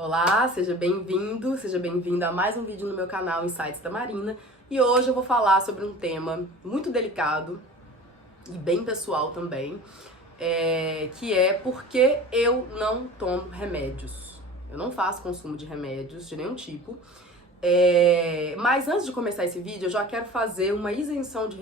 Olá, seja bem-vindo, seja bem-vinda a mais um vídeo no meu canal Insights da Marina. E hoje eu vou falar sobre um tema muito delicado e bem pessoal também, que é por que eu não tomo remédios. Eu não faço consumo de remédios de nenhum tipo. Mas antes de começar esse vídeo, eu já quero fazer uma isenção de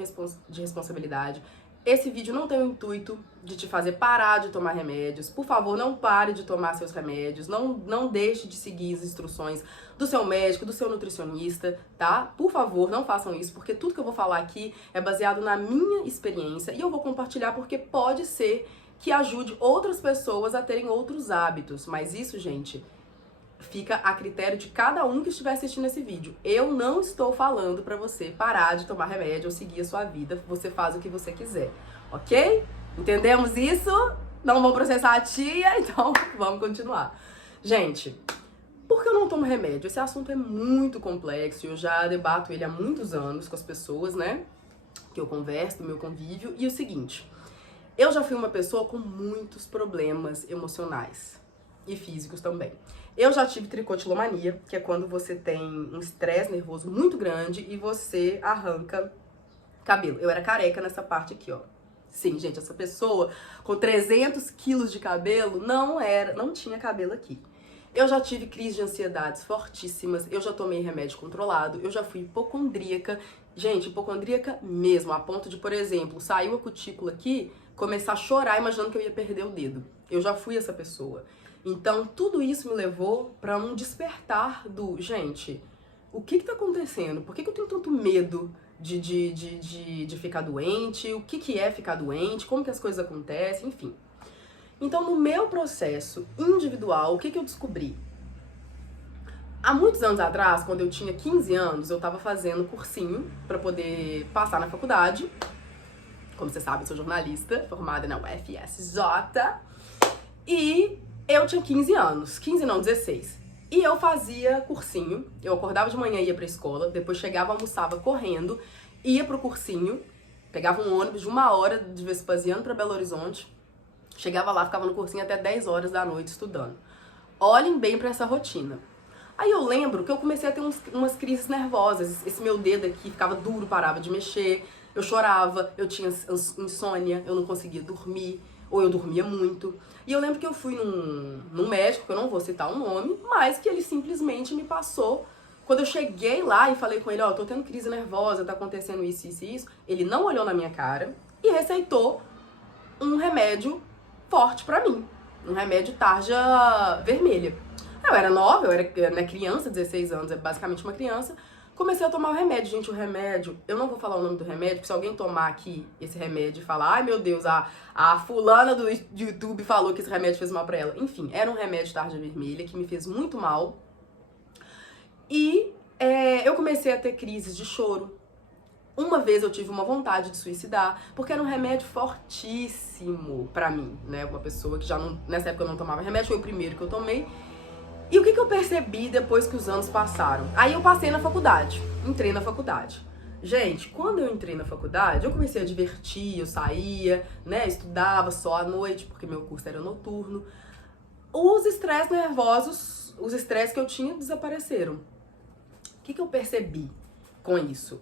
responsabilidade. Esse vídeo não tem o intuito de te fazer parar de tomar remédios. Por favor, não pare de tomar seus remédios. Não deixe de seguir as instruções do seu médico, do seu nutricionista, tá? Por favor, não façam isso, porque tudo que eu vou falar aqui é baseado na minha experiência e eu vou compartilhar porque pode ser que ajude outras pessoas a terem outros hábitos. Mas isso, gente, fica a critério de cada um que estiver assistindo esse vídeo. Eu não estou falando pra você parar de tomar remédio ou seguir a sua vida. Você faz o que você quiser, ok? Entendemos isso? Não vão processar a tia, então vamos continuar. Gente, por que eu não tomo remédio? Esse assunto é muito complexo e eu já debato ele há muitos anos com as pessoas, né? Que eu converso, no meu convívio. E o seguinte, eu já fui uma pessoa com muitos problemas emocionais e físicos também. Eu já tive tricotilomania, que é quando você tem um estresse nervoso muito grande e você arranca cabelo. Eu era careca nessa parte aqui, ó. Sim, gente, essa pessoa com 300 quilos de cabelo não tinha cabelo aqui. Eu já tive crises de ansiedades fortíssimas, eu já tomei remédio controlado, eu já fui hipocondríaca. Gente, hipocondríaca mesmo, a ponto de, por exemplo, saiu a cutícula aqui, começar a chorar imaginando que eu ia perder o dedo. Eu já fui essa pessoa. Então, tudo isso me levou para um despertar gente, o que tá acontecendo? Por que eu tenho tanto medo de ficar doente? O que é ficar doente? Como que as coisas acontecem? Enfim. Então, no meu processo individual, o que eu descobri? Há muitos anos atrás, quando eu tinha 15 anos, eu tava fazendo cursinho para poder passar na faculdade. Como você sabe, eu sou jornalista, formada na UFSJ. E eu tinha 15 anos, 15 não, 16. E eu fazia cursinho, eu acordava de manhã e ia pra escola, depois chegava, almoçava correndo, ia pro cursinho, pegava um ônibus de 1 hora de Vespasiano pra Belo Horizonte, chegava lá, ficava no cursinho até 10 horas da noite estudando. Olhem bem pra essa rotina. Aí eu lembro que eu comecei a ter umas crises nervosas, esse meu dedo aqui ficava duro, parava de mexer, eu chorava, eu tinha insônia, eu não conseguia dormir, ou eu dormia muito. E eu lembro que eu fui num médico, que eu não vou citar o nome, mas que ele simplesmente me passou. Quando eu cheguei lá e falei com ele, ó, tô tendo crise nervosa, tá acontecendo isso, isso e isso, ele não olhou na minha cara e receitou um remédio forte pra mim. Um remédio tarja vermelha. Eu era nova, eu era criança, 16 anos, é basicamente uma criança. Comecei a tomar o remédio. Gente, o remédio, eu não vou falar o nome do remédio, porque se alguém tomar aqui esse remédio e falar, ai meu Deus, a fulana do YouTube falou que esse remédio fez mal pra ela. Enfim, era um remédio tarja vermelha que me fez muito mal. E eu comecei a ter crises de choro. Uma vez eu tive uma vontade de suicidar, porque era um remédio fortíssimo pra mim, né? Uma pessoa que já não, nessa época eu não tomava remédio, foi o primeiro que eu tomei. E o que eu percebi depois que os anos passaram? Aí eu passei na faculdade, entrei na faculdade. Gente, quando eu entrei na faculdade, eu comecei a divertir, eu saía, né, estudava só à noite, porque meu curso era noturno. Os estresses nervosos, os estresses que eu tinha desapareceram. O que eu percebi com isso?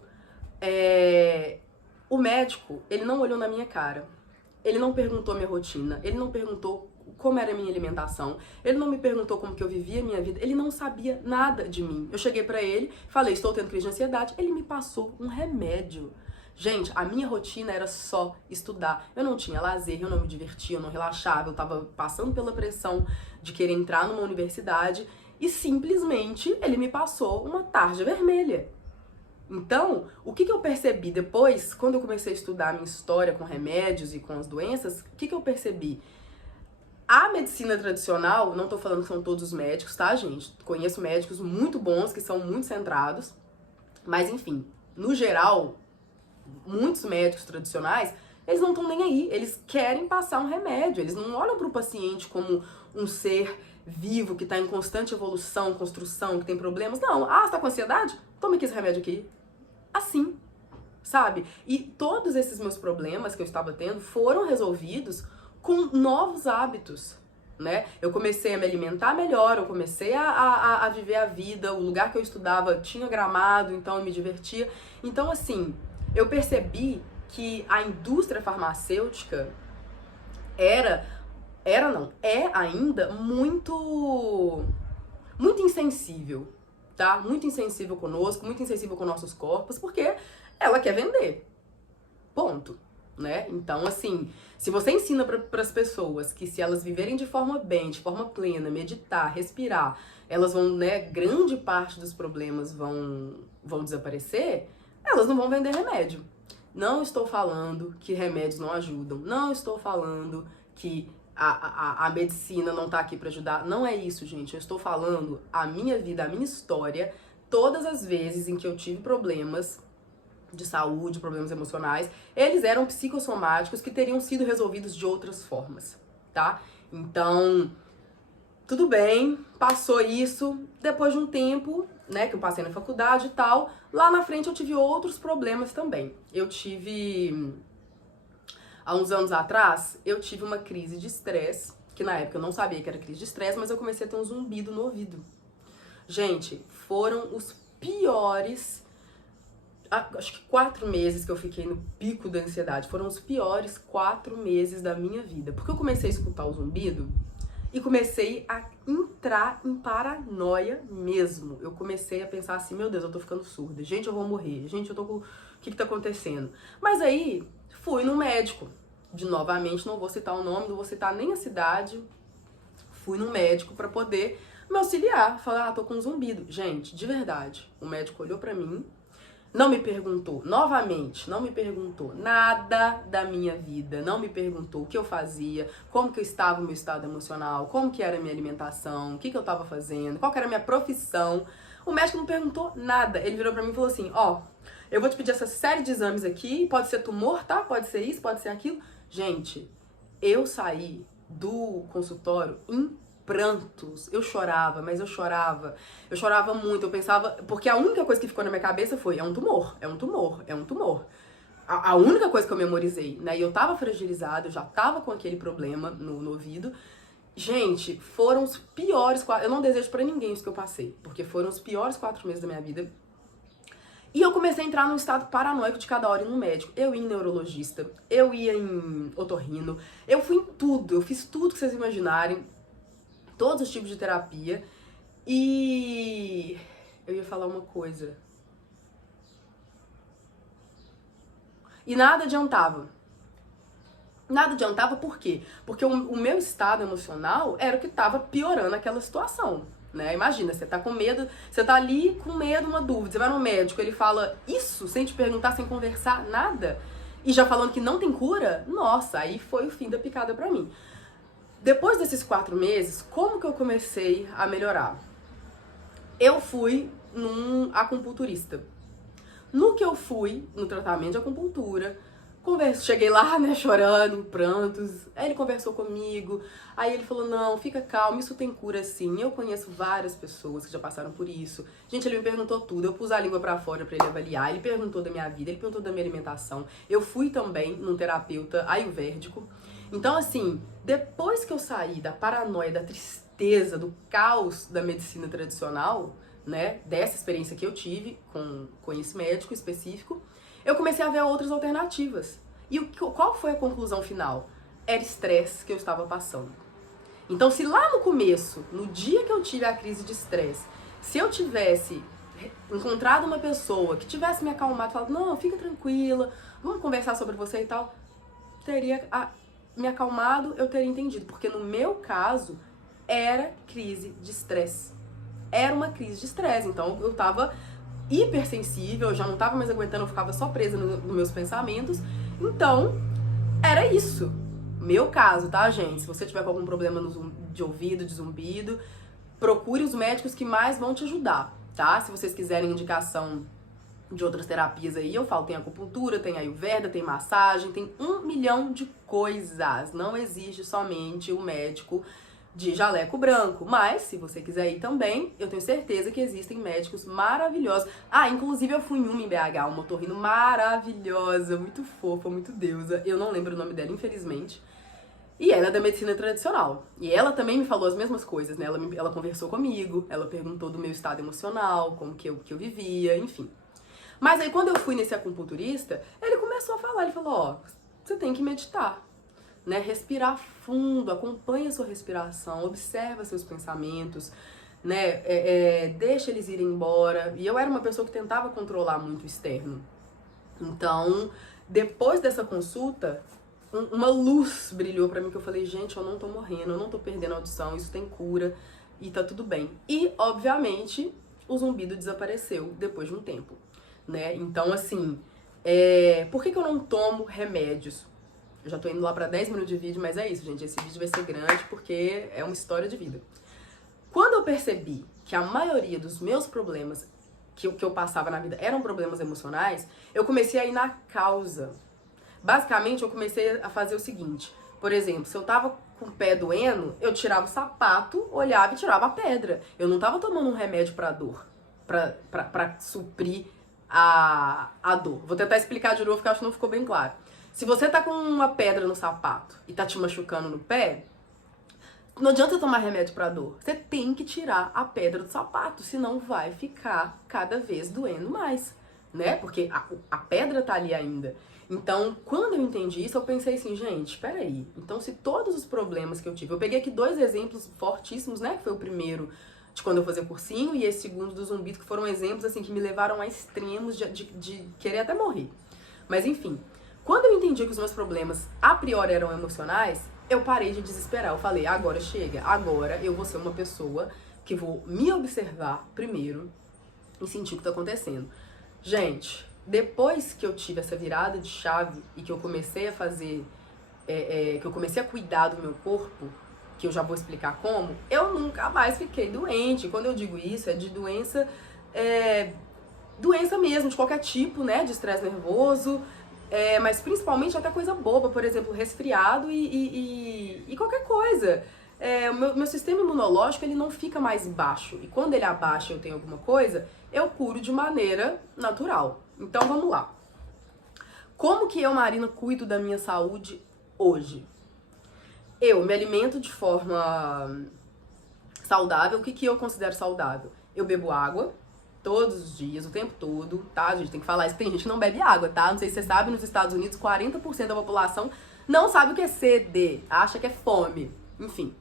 O médico, ele não olhou na minha cara, ele não perguntou a minha rotina, ele não perguntou como era a minha alimentação, ele não me perguntou como que eu vivia a minha vida, ele não sabia nada de mim. Eu cheguei pra ele, falei, estou tendo crise de ansiedade, ele me passou um remédio. Gente, a minha rotina era só estudar. Eu não tinha lazer, eu não me divertia, eu não relaxava, eu tava passando pela pressão de querer entrar numa universidade e simplesmente ele me passou uma tarja vermelha. Então, o que eu percebi depois, quando eu comecei a estudar a minha história com remédios e com as doenças, o que eu percebi? A medicina tradicional, não tô falando que são todos os médicos, tá, gente? Conheço médicos muito bons, que são muito centrados, mas enfim, no geral, muitos médicos tradicionais, eles não estão nem aí, eles querem passar um remédio, eles não olham para o paciente como um ser vivo, que tá em constante evolução, construção, que tem problemas. Não, você tá com ansiedade? Toma aqui esse remédio aqui. Assim, sabe? E todos esses meus problemas que eu estava tendo foram resolvidos com novos hábitos. né? Eu comecei a me alimentar melhor, eu comecei a viver a vida, o lugar que eu estudava tinha gramado, então eu me divertia. Então, assim, eu percebi que a indústria farmacêutica é ainda muito insensível, tá? Muito insensível conosco, muito insensível com nossos corpos, porque ela quer vender. Ponto. Né? Então, assim, se você ensina para as pessoas que se elas viverem de forma bem, de forma plena, meditar, respirar, elas vão, né, grande parte dos problemas vão desaparecer, elas não vão vender remédio. Não estou falando que remédios não ajudam, não estou falando que a medicina não tá aqui para ajudar, não é isso, gente. Eu estou falando a minha vida, a minha história, todas as vezes em que eu tive problemas de saúde, problemas emocionais, eles eram psicossomáticos que teriam sido resolvidos de outras formas, tá? Então, tudo bem, passou isso, depois de um tempo, né, que eu passei na faculdade e tal, lá na frente eu tive outros problemas também. Há uns anos atrás, eu tive uma crise de estresse, que na época eu não sabia que era crise de estresse, mas eu comecei a ter um zumbido no ouvido. Gente, foram os piores, acho que 4 meses que eu fiquei no pico da ansiedade. Foram os piores 4 meses da minha vida. Porque eu comecei a escutar o zumbido e comecei a entrar em paranoia mesmo. Eu comecei a pensar assim, meu Deus, eu tô ficando surda. Gente, eu vou morrer. Gente, eu tô com... O que tá acontecendo? Mas aí, fui no médico. Novamente, não vou citar o nome, não vou citar nem a cidade. Fui no médico pra poder me auxiliar. Falar, tô com zumbido. Gente, de verdade, o médico olhou pra mim, não me perguntou, novamente, não me perguntou nada da minha vida, não me perguntou o que eu fazia, como que eu estava no meu estado emocional, como que era a minha alimentação, o que eu estava fazendo, qual que era a minha profissão. O médico não perguntou nada, ele virou pra mim e falou assim, ó, eu vou te pedir essa série de exames aqui, pode ser tumor, tá? Pode ser isso, pode ser aquilo. Gente, eu saí do consultório prantos, eu chorava, mas eu chorava muito, eu pensava, porque a única coisa que ficou na minha cabeça foi, é um tumor, é um tumor, é um tumor. A única coisa que eu memorizei, né, e eu tava fragilizada, eu já tava com aquele problema no ouvido. Gente, foram os piores, eu não desejo pra ninguém isso que eu passei, porque foram os piores 4 meses da minha vida. E eu comecei a entrar num estado paranoico de cada hora ir no médico. Eu ia em neurologista, eu ia em otorrino, eu fui em tudo, eu fiz tudo que vocês imaginarem, todos os tipos de terapia. E eu ia falar uma coisa. E nada adiantava. Nada adiantava por quê? Porque o meu estado emocional era o que estava piorando aquela situação, né? Imagina, você tá com medo, você tá ali com medo, uma dúvida, você vai no médico, ele fala isso sem te perguntar, sem conversar, nada, e já falando que não tem cura, nossa, aí foi o fim da picada pra mim. Depois desses 4 meses, como que eu comecei a melhorar? Eu fui num acupunturista. No que eu fui, no tratamento de acupuntura, cheguei lá, né, chorando, em prantos, aí ele conversou comigo, aí ele falou, não, fica calmo, isso tem cura sim, eu conheço várias pessoas que já passaram por isso. Gente, ele me perguntou tudo, eu pus a língua pra fora pra ele avaliar, ele perguntou da minha vida, ele perguntou da minha alimentação. Eu fui também num terapeuta ayurvédico. Então, assim, depois que eu saí da paranoia, da tristeza, do caos da medicina tradicional, né, dessa experiência que eu tive com esse médico específico, eu comecei a ver outras alternativas. E qual foi a conclusão final? Era estresse que eu estava passando. Então, se lá no começo, no dia que eu tive a crise de estresse, se eu tivesse encontrado uma pessoa que tivesse me acalmado, falado, não, fica tranquila, vamos conversar sobre você e tal, teria me acalmado, eu teria entendido. Porque no meu caso, era crise de estresse. Era uma crise de estresse. Então, eu tava hipersensível, eu já não tava mais aguentando, eu ficava só presa nos meus pensamentos. Então, era isso. Meu caso, tá, gente? Se você tiver com algum problema de ouvido, de zumbido, procure os médicos que mais vão te ajudar, tá? Se vocês quiserem indicação de outras terapias aí, eu falo, tem acupuntura, tem ayurveda, tem massagem, tem 1 milhão de coisas. Não existe somente o médico de jaleco branco, mas se você quiser ir também, eu tenho certeza que existem médicos maravilhosos. Ah, inclusive eu fui em uma em BH, uma otorrino maravilhosa, muito fofa, muito deusa. Eu não lembro o nome dela, infelizmente. E ela é da medicina tradicional. E ela também me falou as mesmas coisas, né? Ela conversou comigo, ela perguntou do meu estado emocional, como que eu vivia, enfim. Mas aí quando eu fui nesse acupunturista, ele começou a falar, ele falou, ó, você tem que meditar, né? Respirar fundo, acompanha a sua respiração, observa seus pensamentos, né? Deixa eles irem embora. E eu era uma pessoa que tentava controlar muito o externo. Então, depois dessa consulta, uma luz brilhou pra mim que eu falei, gente, eu não tô morrendo, eu não tô perdendo a audição, isso tem cura e tá tudo bem. E, obviamente, o zumbido desapareceu depois de um tempo, né? Então, assim, por que eu não tomo remédios? Eu já tô indo lá pra 10 minutos de vídeo, mas é isso, gente, esse vídeo vai ser grande porque é uma história de vida. Quando eu percebi que a maioria dos meus problemas que eu passava na vida eram problemas emocionais, eu comecei a ir na causa. Basicamente, eu comecei a fazer o seguinte. Por exemplo, se eu tava com o pé doendo, eu tirava o sapato, olhava e tirava a pedra. Eu não tava tomando um remédio pra dor, pra suprir a dor. Vou tentar explicar de novo, porque eu acho que não ficou bem claro. Se você tá com uma pedra no sapato e tá te machucando no pé, não adianta tomar remédio pra dor. Você tem que tirar a pedra do sapato, senão vai ficar cada vez doendo mais, né? Porque a pedra tá ali ainda. Então, quando eu entendi isso, eu pensei assim, gente, peraí. Então, se todos os problemas que eu tive... Eu peguei aqui 2 exemplos fortíssimos, né? Que foi o primeiro de quando eu fazia cursinho e esse segundo do zumbido, que foram exemplos, assim, que me levaram a extremos de querer até morrer. Mas, enfim, quando eu entendi que os meus problemas, a priori, eram emocionais, eu parei de desesperar. Eu falei, agora chega. Agora eu vou ser uma pessoa que vou me observar primeiro e sentir o que tá acontecendo. Gente, depois que eu tive essa virada de chave e que eu comecei a fazer, que eu comecei a cuidar do meu corpo, que eu já vou explicar como, eu nunca mais fiquei doente. Quando eu digo isso, é de doença, doença mesmo, de qualquer tipo, né, de estresse nervoso, mas principalmente até coisa boba, por exemplo, resfriado e qualquer coisa. O meu sistema imunológico, ele não fica mais baixo. E quando ele abaixa e eu tenho alguma coisa, eu curo de maneira natural. Então vamos lá. Como que eu, Marina, cuido da minha saúde hoje? Eu me alimento de forma saudável. O que eu considero saudável? Eu bebo água todos os dias, o tempo todo, tá? A gente tem que falar isso, tem gente que não bebe água, tá? Não sei se você sabe, nos Estados Unidos, 40% da população não sabe o que é sede, acha que é fome, enfim.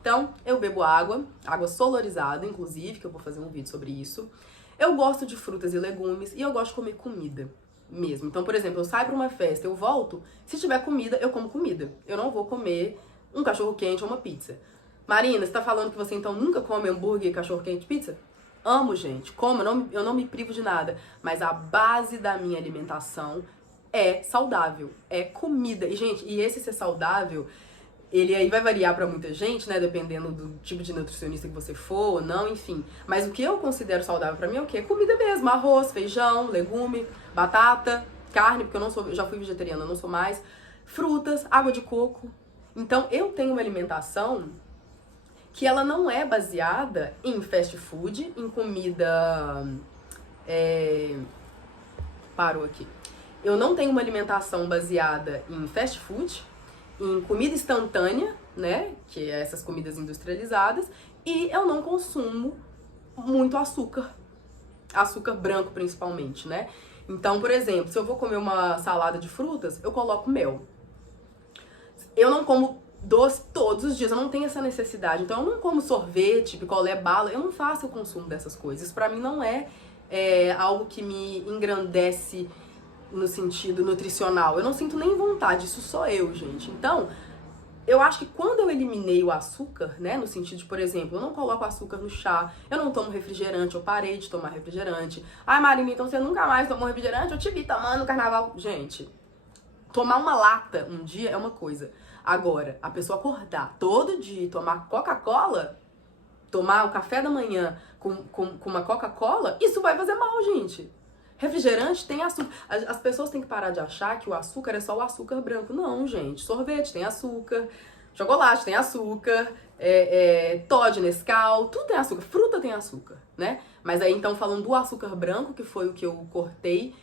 Então, eu bebo água solorizada, inclusive, que eu vou fazer um vídeo sobre isso. Eu gosto de frutas e legumes e eu gosto de comer comida mesmo. Então, por exemplo, eu saio pra uma festa, eu volto, se tiver comida, eu como comida. Eu não vou comer um cachorro-quente ou uma pizza. Marina, você tá falando que você então nunca come hambúrguer, cachorro-quente, pizza? Amo, gente, como, eu não me privo de nada, mas a base da minha alimentação é saudável, é comida. E, gente, e esse ser saudável, ele aí vai variar pra muita gente, né, dependendo do tipo de nutricionista que você for ou não, enfim. Mas o que eu considero saudável pra mim é o quê? É comida mesmo, arroz, feijão, legume, batata, carne, porque eu já fui vegetariana, eu não sou mais, frutas, água de coco. Então, eu tenho uma alimentação que ela não é baseada em fast food, em comida... Parou aqui. Eu não tenho uma alimentação baseada em fast food, em comida instantânea, né, que é essas comidas industrializadas, e eu não consumo muito açúcar branco principalmente, né. Então, por exemplo, se eu vou comer uma salada de frutas, eu coloco mel. Eu não como doce todos os dias, eu não tenho essa necessidade. Então eu não como sorvete, picolé, bala, eu não faço o consumo dessas coisas. Isso pra mim não é algo que me engrandece no sentido nutricional. Eu não sinto nem vontade, isso sou eu, gente. Então, eu acho que quando eu eliminei o açúcar, né, no sentido de, por exemplo, eu não coloco açúcar no chá, eu não tomo refrigerante, eu parei de tomar refrigerante. Ai, Marina, então você nunca mais tomou refrigerante? Eu te vi tomando no carnaval. Gente, tomar uma lata um dia é uma coisa. Agora, a pessoa acordar todo dia e tomar Coca-Cola, tomar o café da manhã com uma Coca-Cola, isso vai fazer mal, gente. Refrigerante tem açúcar. As pessoas têm que parar de achar que o açúcar é só o açúcar branco. Não, gente. Sorvete tem açúcar, chocolate tem açúcar, Toddy, Nescau, tudo tem açúcar. Fruta tem açúcar, né? Mas aí, então, falando do açúcar branco, que foi o que eu cortei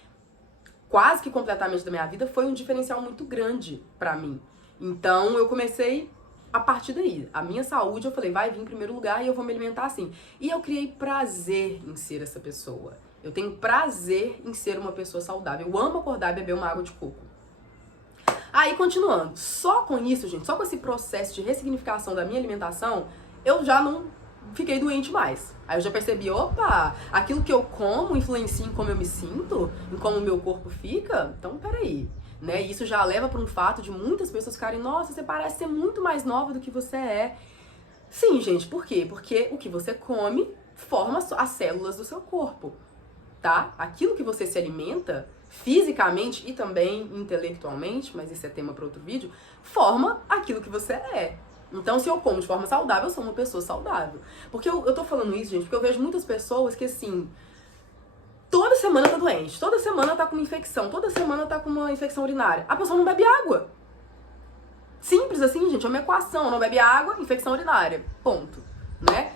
quase que completamente da minha vida, foi um diferencial muito grande pra mim. Então eu comecei a partir daí. A minha saúde, eu falei, vai vir em primeiro lugar e eu vou me alimentar assim. E eu criei prazer em ser essa pessoa. Eu tenho prazer em ser uma pessoa saudável. Eu amo acordar e beber uma água de coco. Aí, continuando. Só com isso, gente, só com esse processo de ressignificação da minha alimentação, eu já não fiquei doente mais. Aí eu já percebi, opa, aquilo que eu como influencia em como eu me sinto, em como o meu corpo fica? Então, peraí. Né? E isso já leva para um fato de muitas pessoas ficarem, nossa, você parece ser muito mais nova do que você é. Sim, gente, por quê? Porque o que você come forma as células do seu corpo, tá? Aquilo que você se alimenta, fisicamente e também intelectualmente, mas isso é tema para outro vídeo, forma aquilo que você é. Então, se eu como de forma saudável, eu sou uma pessoa saudável. Porque eu tô falando isso, gente, porque eu vejo muitas pessoas que, assim, toda semana tá doente, toda semana tá com uma infecção, toda semana tá com uma infecção urinária. A pessoa não bebe água. Simples assim, gente, é uma equação. Não bebe água, infecção urinária. Ponto. Né?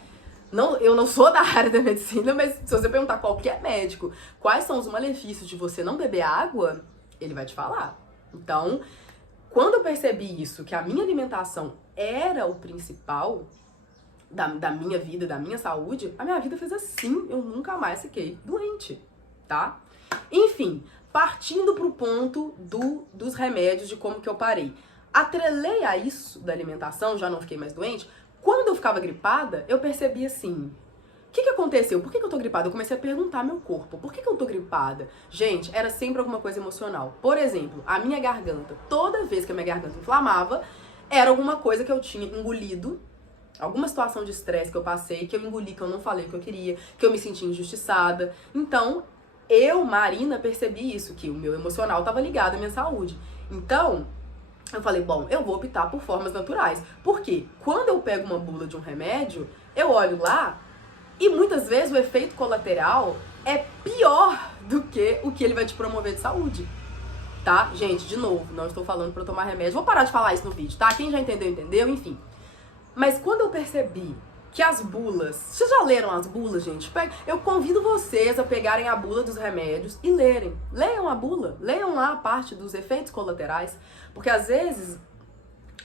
Não, eu não sou da área da medicina, mas se você perguntar a qualquer médico quais são os malefícios de você não beber água, ele vai te falar. Então, quando eu percebi isso, que a minha alimentação era o principal da minha vida, da minha saúde, a minha vida fez assim, eu nunca mais fiquei doente, tá? Enfim, partindo pro ponto dos remédios, de como que eu parei. Atrelei a isso da alimentação, já não fiquei mais doente. Quando eu ficava gripada, eu percebi assim, o que aconteceu? Por que eu tô gripada? Eu comecei a perguntar ao meu corpo, por que eu tô gripada? Gente, era sempre alguma coisa emocional. Por exemplo, a minha garganta, toda vez que a minha garganta inflamava, era alguma coisa que eu tinha engolido, alguma situação de estresse que eu passei, que eu engoli, que eu não falei o que eu queria, que eu me senti injustiçada. Então, eu, Marina, percebi isso, que o meu emocional estava ligado à minha saúde. Então, eu falei, bom, eu vou optar por formas naturais. Por quê? Quando eu pego uma bula de um remédio, eu olho lá e muitas vezes o efeito colateral é pior do que o que ele vai te promover de saúde. Tá? Gente, de novo, não estou falando pra tomar remédio. Vou parar de falar isso no vídeo, tá? Quem já entendeu, entendeu, enfim. Mas quando eu percebi que as bulas... Vocês já leram as bulas, gente? Eu convido vocês a pegarem a bula dos remédios e lerem. Leiam a bula. Leiam lá a parte dos efeitos colaterais. Porque às vezes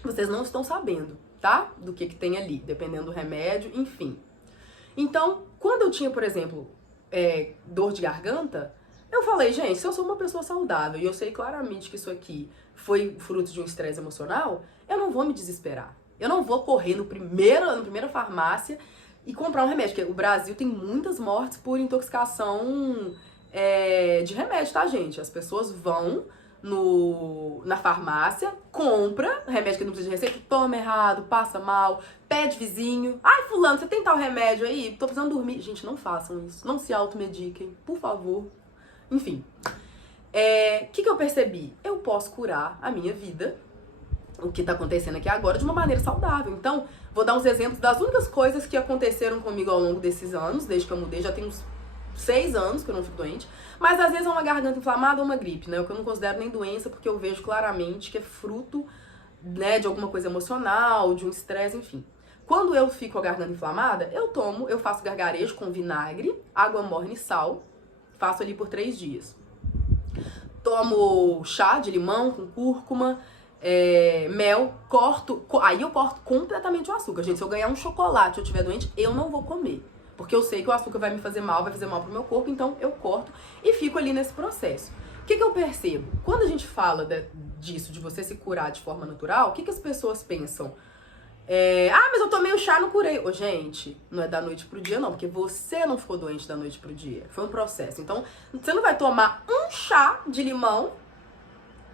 vocês não estão sabendo, tá? Do que tem ali, dependendo do remédio, enfim. Então, quando eu tinha, por exemplo, dor de garganta, eu falei, gente, se eu sou uma pessoa saudável e eu sei claramente que isso aqui foi fruto de um estresse emocional, eu não vou me desesperar. Eu não vou correr na primeira farmácia e comprar um remédio, porque o Brasil tem muitas mortes por intoxicação de remédio, tá, gente? As pessoas vão na farmácia, compra remédio que não precisa de receita, toma errado, passa mal, pede vizinho. Ai, fulano, você tem tal remédio aí? Tô precisando dormir. Gente, não façam isso. Não se automediquem, por favor. Enfim. O que eu percebi? Eu posso curar a minha vida, o que tá acontecendo aqui agora, de uma maneira saudável. Então, vou dar uns exemplos das únicas coisas que aconteceram comigo ao longo desses anos, desde que eu mudei, já tem uns 6 anos que eu não fico doente, mas às vezes é uma garganta inflamada ou uma gripe, né? O que eu não considero nem doença, porque eu vejo claramente que é fruto, né, de alguma coisa emocional, de um estresse, enfim. Quando eu fico com a garganta inflamada, eu faço gargarejo com vinagre, água morna e sal, faço ali por 3 dias. Tomo chá de limão com cúrcuma, mel, aí eu corto completamente o açúcar. Gente, se eu ganhar um chocolate e eu estiver doente, eu não vou comer. Porque eu sei que o açúcar vai me fazer mal, vai fazer mal pro meu corpo, então eu corto e fico ali nesse processo. O que eu percebo? Quando a gente fala disso, de você se curar de forma natural, o que as pessoas pensam? Mas eu tomei o chá e não curei. Gente, não é da noite pro dia não, porque você não ficou doente da noite pro dia. Foi um processo. Então, você não vai tomar um chá de limão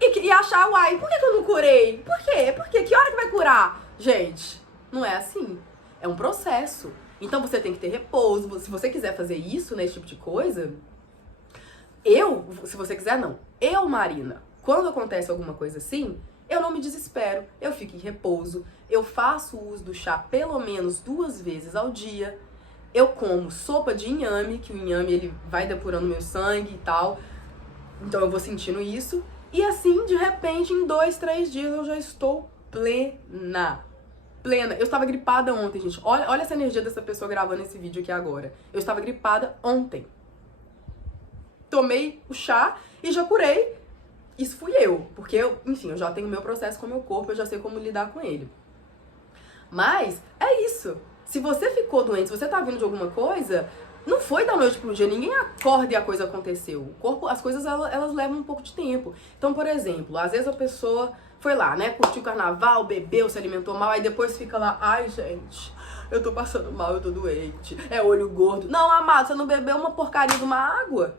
e achar, uai, por que eu não curei? Por quê? Por quê? Que hora que vai curar? Gente, não é assim. É um processo. Então você tem que ter repouso. Se você quiser fazer isso, né, esse tipo de coisa, se você quiser, não. Marina, quando acontece alguma coisa assim, eu não me desespero, eu fico em repouso, eu faço uso do chá pelo menos 2 vezes ao dia, eu como sopa de inhame, que o inhame ele vai depurando meu sangue e tal, então eu vou sentindo isso, e assim, de repente, em 2, 3 dias eu já estou plena. Eu estava gripada ontem, gente. Olha essa energia dessa pessoa gravando esse vídeo aqui agora. Eu estava gripada ontem. Tomei o chá e já curei. isso fui eu, porque enfim, eu já tenho meu processo com o meu corpo, eu já sei como lidar com ele. Mas é isso. Se você ficou doente, se você tá vindo de alguma coisa, não foi da noite pro dia, ninguém acorda e a coisa aconteceu. O corpo, as coisas, elas levam um pouco de tempo. Então, por exemplo, às vezes a pessoa foi lá, né, curtiu o carnaval, bebeu, se alimentou mal, aí depois fica lá, ai, gente, eu tô passando mal, eu tô doente, é olho gordo. Não, amado, você não bebeu uma porcaria de uma água.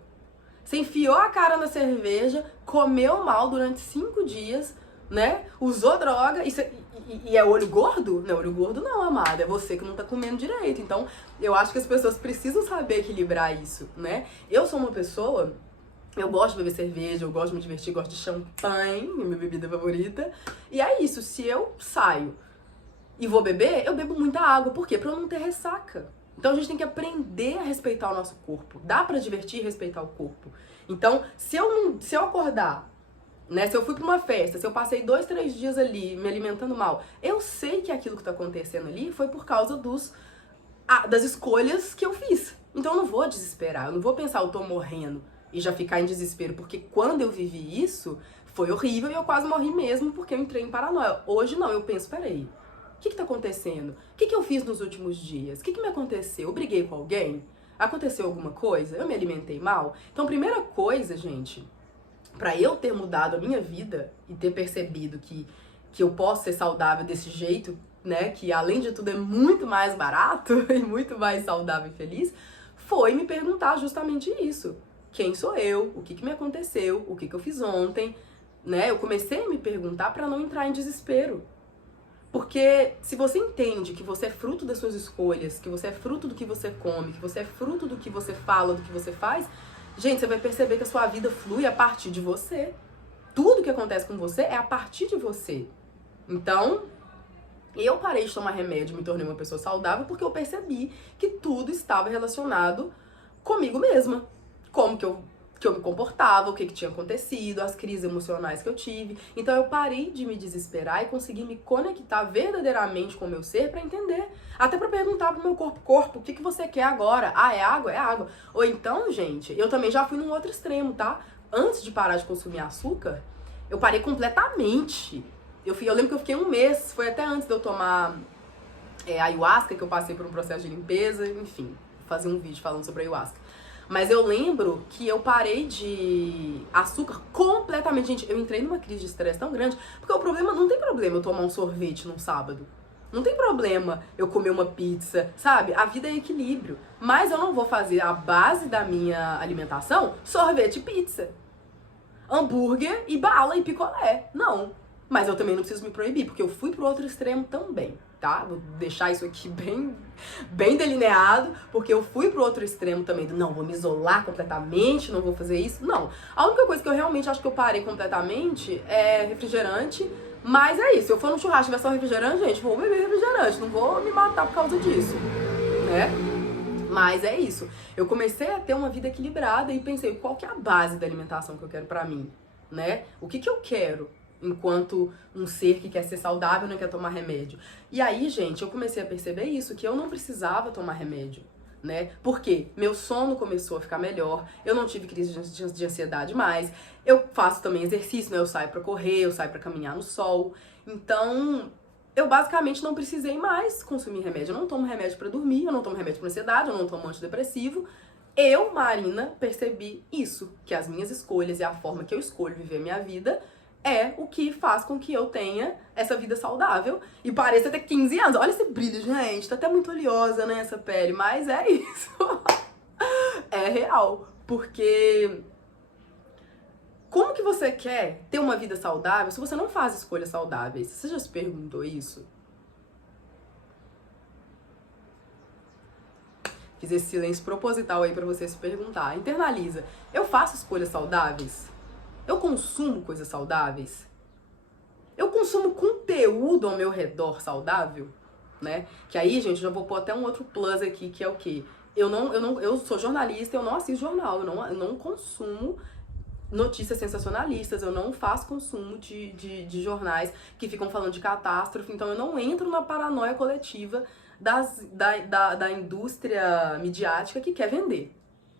Você enfiou a cara na cerveja, comeu mal durante 5 dias, né? Usou droga e é olho gordo? Não é olho gordo não, amada. É você que não tá comendo direito. Então, eu acho que as pessoas precisam saber equilibrar isso, né? Eu sou uma pessoa... Eu gosto de beber cerveja, eu gosto de me divertir, gosto de champanhe, minha bebida favorita. E é isso, se eu saio e vou beber, eu bebo muita água. Por quê? Pra eu não ter ressaca. Então a gente tem que aprender a respeitar o nosso corpo. Dá pra divertir e respeitar o corpo. Então, se eu acordar, né, se eu fui pra uma festa, se eu passei 2, 3 dias ali me alimentando mal, eu sei que aquilo que tá acontecendo ali foi por causa das escolhas que eu fiz. Então eu não vou desesperar, eu não vou pensar, eu tô morrendo e já ficar em desespero, porque quando eu vivi isso, foi horrível e eu quase morri mesmo porque eu entrei em paranoia. Hoje não, eu penso, peraí, o que tá acontecendo? O que eu fiz nos últimos dias? O que me aconteceu? Eu briguei com alguém? Aconteceu alguma coisa? Eu me alimentei mal? Então, primeira coisa, gente, pra eu ter mudado a minha vida e ter percebido que eu posso ser saudável desse jeito, né, que além de tudo é muito mais barato e muito mais saudável e feliz, foi me perguntar justamente isso. Quem sou eu? O que me aconteceu? O que eu fiz ontem? Né? Eu comecei a me perguntar pra não entrar em desespero. Porque se você entende que você é fruto das suas escolhas, que você é fruto do que você come, que você é fruto do que você fala, do que você faz, gente, você vai perceber que a sua vida flui a partir de você. Tudo que acontece com você é a partir de você. Então, eu parei de tomar remédio e me tornei uma pessoa saudável porque eu percebi que tudo estava relacionado comigo mesma. Como que eu me comportava, o que tinha acontecido, as crises emocionais que eu tive. Então eu parei de me desesperar e consegui me conectar verdadeiramente com o meu ser pra entender. Até pra perguntar pro meu corpo, o que você quer agora? Ah, é água? É água. Ou então, gente, eu também já fui num outro extremo, tá? Antes de parar de consumir açúcar, eu parei completamente. Eu lembro que eu fiquei 1 mês, foi até antes de eu tomar ayahuasca, que eu passei por um processo de limpeza, enfim, vou fazer um vídeo falando sobre ayahuasca. Mas eu lembro que eu parei de açúcar completamente. Gente, eu entrei numa crise de estresse tão grande, porque o problema, não tem problema eu tomar um sorvete num sábado. Não tem problema eu comer uma pizza, sabe? A vida é equilíbrio. Mas eu não vou fazer a base da minha alimentação sorvete e pizza. Hambúrguer e bala e picolé. Não. Mas eu também não preciso me proibir, porque eu fui pro outro extremo também, tá? Vou deixar isso aqui bem delineado, porque eu fui pro outro extremo também, não, vou me isolar completamente, não vou fazer isso. Não. A única coisa que eu realmente acho que eu parei completamente é refrigerante, mas é isso. Se eu for no churrasco e tiver só refrigerante, gente, vou beber refrigerante, não vou me matar por causa disso, né? Mas é isso. Eu comecei a ter uma vida equilibrada e pensei, qual que é a base da alimentação que eu quero pra mim, né? O que eu quero enquanto um ser que quer ser saudável e não quer tomar remédio. E aí, gente, eu comecei a perceber isso, que eu não precisava tomar remédio, né? Porque meu sono começou a ficar melhor, eu não tive crise de ansiedade mais, eu faço também exercício, né? Eu saio pra correr, eu saio pra caminhar no sol. Então, eu basicamente não precisei mais consumir remédio. Eu não tomo remédio pra dormir, eu não tomo remédio pra ansiedade, eu não tomo antidepressivo. Eu, Marina, percebi isso, que as minhas escolhas e a forma que eu escolho viver a minha vida é o que faz com que eu tenha essa vida saudável e pareça ter 15 anos. Olha esse brilho, gente. Tá até muito oleosa, né, essa pele. Mas é isso. É real. Porque como que você quer ter uma vida saudável se você não faz escolhas saudáveis? Você já se perguntou isso? Fiz esse silêncio proposital aí pra você se perguntar. Internaliza. Eu faço escolhas saudáveis? Eu consumo coisas saudáveis? Eu consumo conteúdo ao meu redor saudável, né? Que aí, gente, já vou pôr até um outro plus aqui, que é o quê? Eu sou jornalista, eu não assisto jornal, eu não consumo notícias sensacionalistas, eu não faço consumo de jornais que ficam falando de catástrofe, então eu não entro na paranoia coletiva da indústria midiática que quer vender.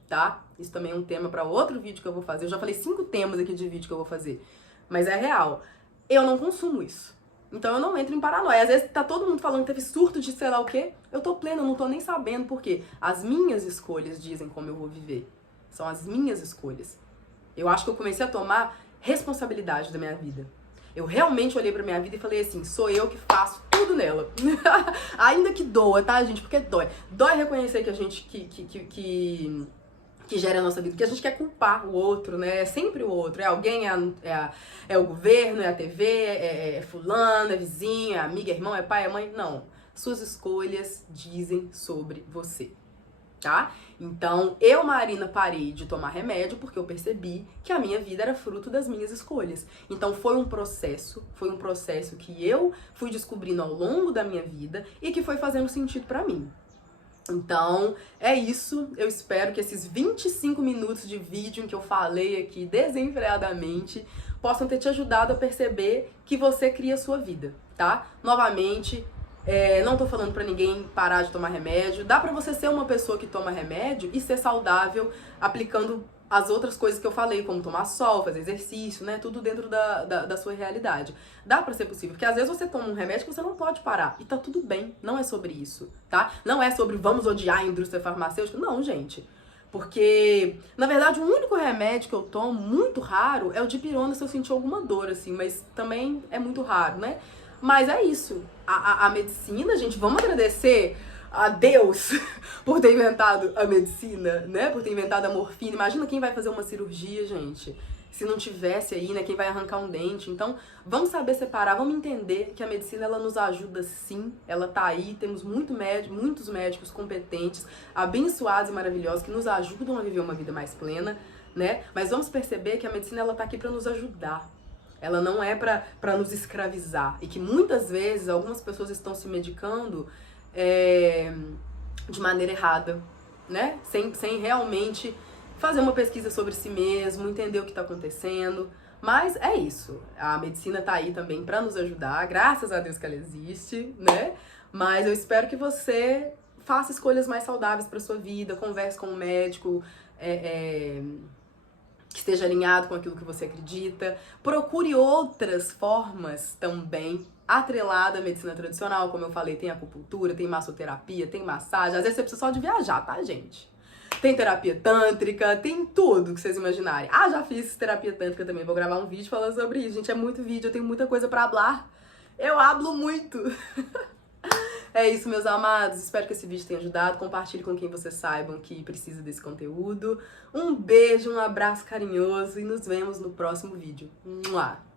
tá? Isso também é um tema pra outro vídeo que eu vou fazer. Eu já falei 5 temas aqui de vídeo que eu vou fazer, mas é real. Eu não consumo isso. Então eu não entro em paranoia. Às vezes tá todo mundo falando que teve surto de sei lá o quê. Eu tô plena, eu não tô nem sabendo por quê. As minhas escolhas dizem como eu vou viver. São as minhas escolhas. Eu acho que eu comecei a tomar responsabilidade da minha vida. Eu realmente olhei pra minha vida e falei assim, sou eu que faço tudo nela. Ainda que doa, tá, gente? Porque dói. Dói reconhecer que a gente que gera a nossa vida, porque a gente quer culpar o outro, né? É sempre o outro. É alguém, é o governo, é a TV, é fulano, é vizinho, é amiga, é irmão, é pai, é mãe. Não. Suas escolhas dizem sobre você, tá? Então, eu, Marina, parei de tomar remédio porque eu percebi que a minha vida era fruto das minhas escolhas. Então, foi um processo que eu fui descobrindo ao longo da minha vida e que foi fazendo sentido pra mim. Então, é isso. Eu espero que esses 25 minutos de vídeo em que eu falei aqui desenfreadamente possam ter te ajudado a perceber que você cria a sua vida, tá? Novamente, não tô falando pra ninguém parar de tomar remédio. Dá pra você ser uma pessoa que toma remédio e ser saudável aplicando as outras coisas que eu falei, como tomar sol, fazer exercício, né? Tudo dentro da sua realidade. Dá pra ser possível, porque às vezes você toma um remédio que você não pode parar. E tá tudo bem, não é sobre isso, tá? Não é sobre vamos odiar a indústria farmacêutica. Não, gente. Porque, na verdade, o único remédio que eu tomo, muito raro, é o dipirona se eu sentir alguma dor, assim. Mas também é muito raro, né? Mas é isso. A medicina, gente, vamos agradecer a Deus por ter inventado a medicina, né? Por ter inventado a morfina. Imagina quem vai fazer uma cirurgia, gente. Se não tivesse aí, né? Quem vai arrancar um dente. Então, vamos saber separar, vamos entender que a medicina, ela nos ajuda sim. Ela tá aí, temos muitos médicos competentes, abençoados e maravilhosos que nos ajudam a viver uma vida mais plena, né? Mas vamos perceber que a medicina, ela tá aqui pra nos ajudar. Ela não é pra nos escravizar. E que muitas vezes algumas pessoas estão se medicando de maneira errada, né? Sem realmente fazer uma pesquisa sobre si mesmo, entender o que está acontecendo. Mas é isso. A medicina tá aí também para nos ajudar, graças a Deus que ela existe, né? Mas eu espero que você faça escolhas mais saudáveis para sua vida, converse com um médico, que esteja alinhado com aquilo que você acredita. Procure outras formas também atrelada à medicina tradicional, como eu falei, tem acupuntura, tem massoterapia, tem massagem. Às vezes você precisa só de viajar, tá, gente? Tem terapia tântrica, tem tudo que vocês imaginarem. Ah, já fiz terapia tântrica também, vou gravar um vídeo falando sobre isso. Gente, é muito vídeo, eu tenho muita coisa pra hablar. Eu hablo muito. É isso, meus amados. Espero que esse vídeo tenha ajudado. Compartilhe com quem vocês saibam que precisa desse conteúdo. Um beijo, um abraço carinhoso e nos vemos no próximo vídeo. Mua!